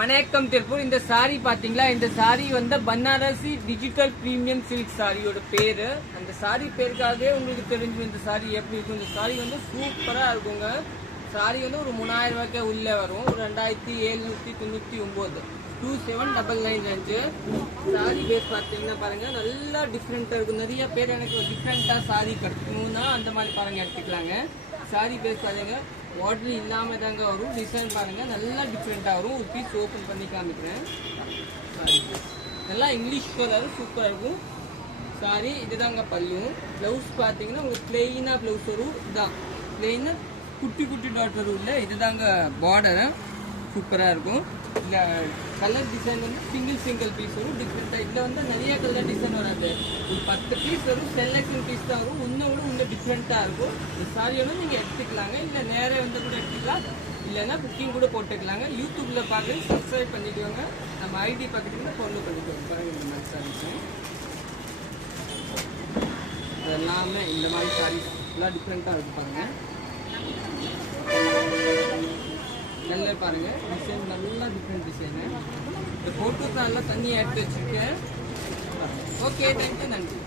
வணக்கம் திருப்பூர். இந்த சாரி பாத்தீங்களா, இந்த சாரி வந்து பனாரசி டிஜிட்டல் பிரீமியம் சில்க் சாரியோட பேரு. அந்த சாரி பேருக்காகவே உங்களுக்கு தெரிஞ்சு இந்த சாரி எப்படி இருக்கும். இந்த சாரி வந்து சூப்பரா இருக்குங்க. சாரி வந்து ஒரு 3000 ரூபாய்க்கு உள்ள வரும். ஒரு 2799 2799 சாரி பேஸ் பார்த்தீங்கன்னா பாருங்க, நல்லா டிஃப்ரெண்டா இருக்கும். நிறைய பேர் எனக்கு டிஃப்ரெண்டா சாரி கட்டணும்னா அந்த மாதிரி பாருங்க எடுத்துக்கலாங்க. சாரி பேஸ் பாருங்க, வாட்டர் இல்லாம தாங்க வரும். டிசைன் பாருங்க, நல்லா டிஃப்ரெண்டா வரும். ஒரு பீஸ் ஓப்பன் பண்ணி காமிக்கிறேன். நல்லா இங்கிலீஷ் கலர் சூப்பரா இருக்கும் சாரி. இதுதாங்க பல்லு. பிளவுஸ் பார்த்தீங்கன்னா உங்களுக்கு பிளெயினா பிளவுஸ் வரும். இதுதான் பிளெயினா குட்டி குட்டி டாட் வரும். இல்லை இதுதாங்க பார்டர், சூப்பரா இருக்கும். இல்ல கலர் டிசைன் வந்து சிங்கிள் பீஸ் வரும். டிஃப்ரெண்டா இதுல வந்து நிறைய கலர் டிசைன் வராது. ஒரு 10 பீஸ் வரும். செலக்ஷன் பீஸ் தான் வரும். இன்னும் டிஃப்ரெண்டா இருக்கும். இந்த சாரியோட நீங்க எடுத்துக்கலாங்க. இல்ல நேரே வந்து கூட எடுத்துக்கலாம். இல்லைன்னா புக்கிங் கூட போட்டுக்கலாங்க. யூடியூப்ல பார்க்குறது சப்ஸ்கிரைப் பண்ணிக்கோங்க. நம்ம ஐடி பார்க்குறீங்கன்னா ஃபாலோ பண்ணிக்கோங்க. பாருங்க இந்த மாதிரி சாரீஸ் எல்லாமே இந்த மாதிரி சாரீஸ் எல்லாம் டிஃப்ரெண்டா இருக்கு பாருங்க. நல்லா பாருங்க, டிசைன் நல்லா டிஃப்ரெண்ட் டிசைனு. இந்த ஃபோட்டோஸ் நல்லா தனியாக எடுத்து வச்சுருக்கேன். ஓகே, தேங்க்யூ, நன்றி.